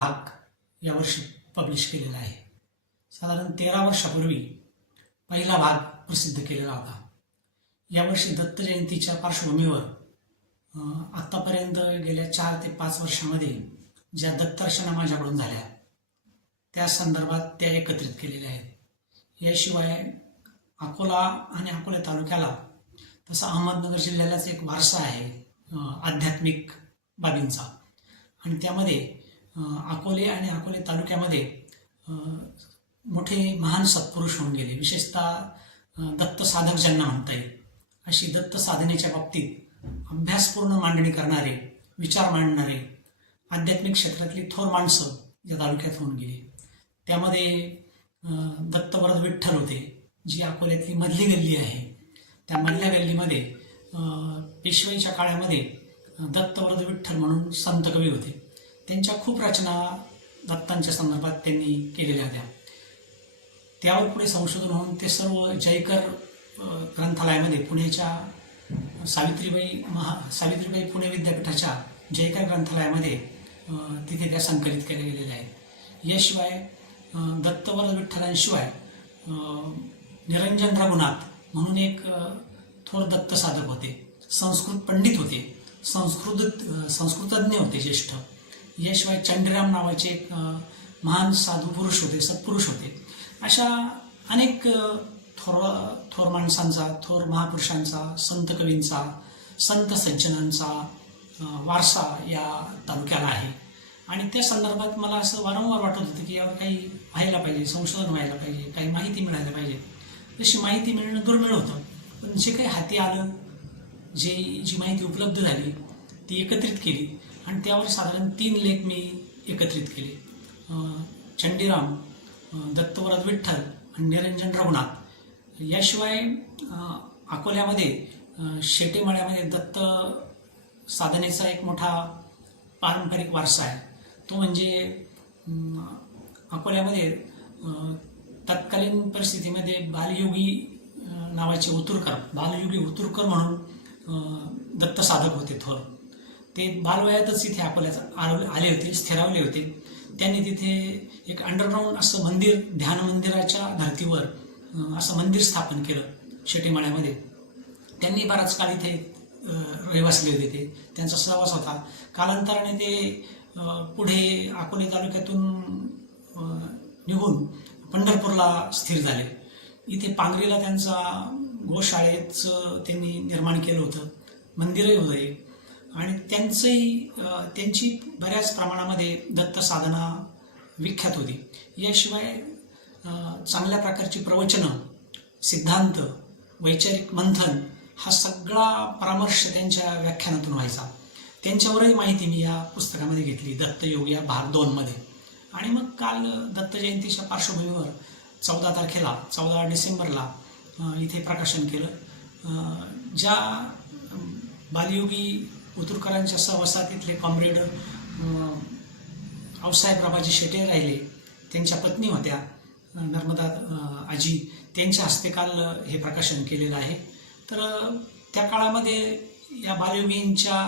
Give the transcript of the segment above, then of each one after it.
भाग यावर्षी पब्लिश केलेला आहे. साधारण तेरा वर्षापूर्वी पहिला भाग प्रसिद्ध केलेला होता. यावर्षी दत्त जयंतीच्या पार्श्वभूमीवर आत्तापर्यंत गेल्या चार ते पाच वर्षामध्ये ज्या दत्तार्चना माझ्याकडून झाल्या त्या संदर्भात त्या एकत्रित केलेल्या आहेत. याशिवाय अकोला आणि अकोला तालुक्याला तसा अहमदनगर जिल्ह्यालाच एक वारसा आहे आध्यात्मिक बाबींचा. आणि त्यामध्ये अकोले आणि अकोले तालुक्यामध्ये मोठे महान सत्पुरुष होऊन गेले. विशेषतः दत्त साधक ज्यांना म्हणता येईल. अशी दत्त साधनेच्या बाबतीत अभ्यासपूर्ण मांडणी करणारे विचार मांडणारे आध्यात्मिक क्षेत्रातली थोर माणसं या तालुक्यात होऊन गेली. त्यामध्ये दत्तवरद विठ्ठल होते जी अकोल्यातली मधली गल्ली आहे. त्या मधल्या गल्लीमध्ये पेशवाईच्या काळामध्ये दत्तवरद विठ्ठल म्हणून संत कवी होते. त्यांच्या खूप रचना दत्तांच्या संदर्भात त्यांनी केलेल्या होत्या. त्यावर पुढे संशोधन होऊन ते सर्व जयकर ग्रंथालयामध्ये पुण्याच्या सावित्रीबाई महा सावित्रीबाई पुणे विद्यापीठाच्या जयकर ग्रंथालयामध्ये तिथे त्या संकलित केल्या गेलेल्या आहेत. याशिवाय दत्तवर दत्तवरद विठ्ठलांशिवाय निरंजन रघुनाथ म्हणून एक थोर दत्त साधक होते. संस्कृत पंडित होते. संस्कृत संस्कृतज्ञ होते ज्येष्ठ. याशिवाय चंडीराम नावाचे एक महान साधू पुरुष होते सत्पुरुष होते. अशा अनेक थोर थोर माणसांचा थोर महापुरुषांचा संत कवींचा संत सज्जनांचा वारसा या तालुक्याला आहे. आणि त्या संदर्भात मला असं वारंवार वाटत होतं की यावर काही व्हायला पाहिजे संशोधन व्हायला पाहिजे काही माहिती मिळायला पाहिजे. तशी माहिती मिळणं दुर्मिळ होतं. पण जे काही हाती आलं जे जी माहिती उपलब्ध झाली ती एकत्रित केली. आणि त्यावर साधारण तीन लेख मी एकत्रित केले. चंडीराम अं, दत्तवरद विठ्ठल आणि निरंजन रघुनाथ. याशिवाय अकोल्यामध्ये शेटेमाळ्यामध्ये दत्त साधनेचा एक मोठा पारंपरिक वारसा आहे. तो म्हणजे अकोल्यामध्ये तत्कालीन परिस्थितीमध्ये बालयोगी नावाचे उतुरकर बालयोगी उतुरकर म्हणून दत्त साधक होते थोर. ते बालवयातच इथे अकोल्यात आले आले होते स्थिरावले होते. त्यांनी तिथे एक अंडरग्राऊंड असं मंदिर ध्यान मंदिराच्या धर्तीवर असं मंदिर स्थापन केलं शेटीमाळ्यामध्ये. त्यांनी बराच काळ इथे रहिवासले होते ते. त्यांचा सहवास होता. कालांतराने ते पुढे अकोले तालुक्यातून निघून पंढरपूरला स्थिर झाले. इथे पांगरीला त्यांचा गोशाळेचं त्यांनी निर्माण केलं होतं. मंदिरही होतं एक आणि त्यांचंही त्यांची बऱ्याच प्रमाणामध्ये दत्त साधना विख्यात होती. याशिवाय चांगल्या प्रकारची प्रवचनं सिद्धांत वैचारिक मंथन हा सगळा परामर्श त्यांच्या व्याख्यानातून व्हायचा. त्यांच्यावरही माहिती मी या पुस्तकामध्ये घेतली दत्तयोग या भाग दोनमध्ये. आणि मग काल दत्त जयंतीच्या पार्श्वभूमीवर चौदा तारखेला चौदा डिसेंबरला इथे प्रकाशन केलं. ज्या बालयोगी उतुरकरांच्या सहवासात इथले कॉम्रेड औसाहेब प्रभाजी शेटे राहिले. त्यांच्या पत्नी होत्या नर्मदा आजी. त्यांच्या हस्ते काल हे प्रकाशन केलेलं आहे. तर त्या काळामध्ये या बालयोगींच्या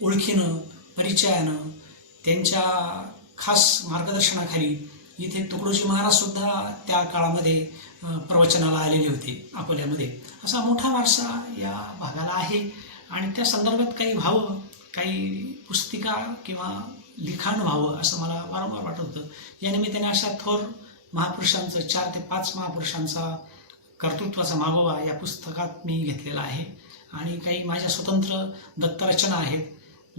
ओळखीनं परिचयानं त्यांच्या खास मार्गदर्शनाखाली इथे तुकडोजी महाराजसुद्धा त्या काळामध्ये प्रवचनाला आलेले होते अकोल्यामध्ये. असा मोठा वारसा या भागाला आहे. आणि त्या संदर्भात काही व्हावं काही पुस्तिका किंवा लिखाण व्हावं असं मला वारंवार वाटत होतं. या निमित्ताने अशा थोर महापुरुषांचं चार ते पाच महापुरुषांचा कर्तृत्वाचा मागोवा या पुस्तकात मी घेतलेला आहे. आणि काही माझ्या स्वतंत्र दत्तरचना आहेत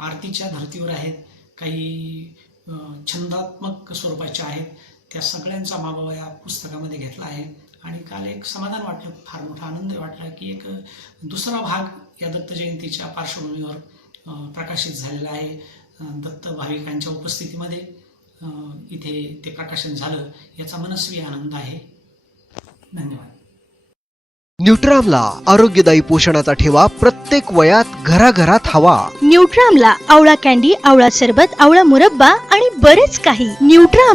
आरतीच्या धर्तीवर आहेत काही छंदात्मक स्वरूपाच्या आहेत त्या सगळ्यांचा मागोवा या पुस्तकामध्ये घेतला आहे. आणि काल एक समाधान वाटलं फार मोठा आनंद वाटला की एक दुसरा भाग या दत्त जयंतीच्या पार्श्वभूमीवर प्रकाशित झालेला आहे दत्त भाविकांच्या उपस्थितीमध्ये. इथे ते प्रकाशन झालं याचा मनस्वी आनंद आहे. धन्यवाद. न्यूट्रामला आरोग्यदायी पोषणाचा ठेवा प्रत्येक वयात घराघरात हवा. न्यूट्रामला आवळा कॅन्डी आवळा सरबत आवळा मुरब्बा आणि बरेच काही. न्यूट्राम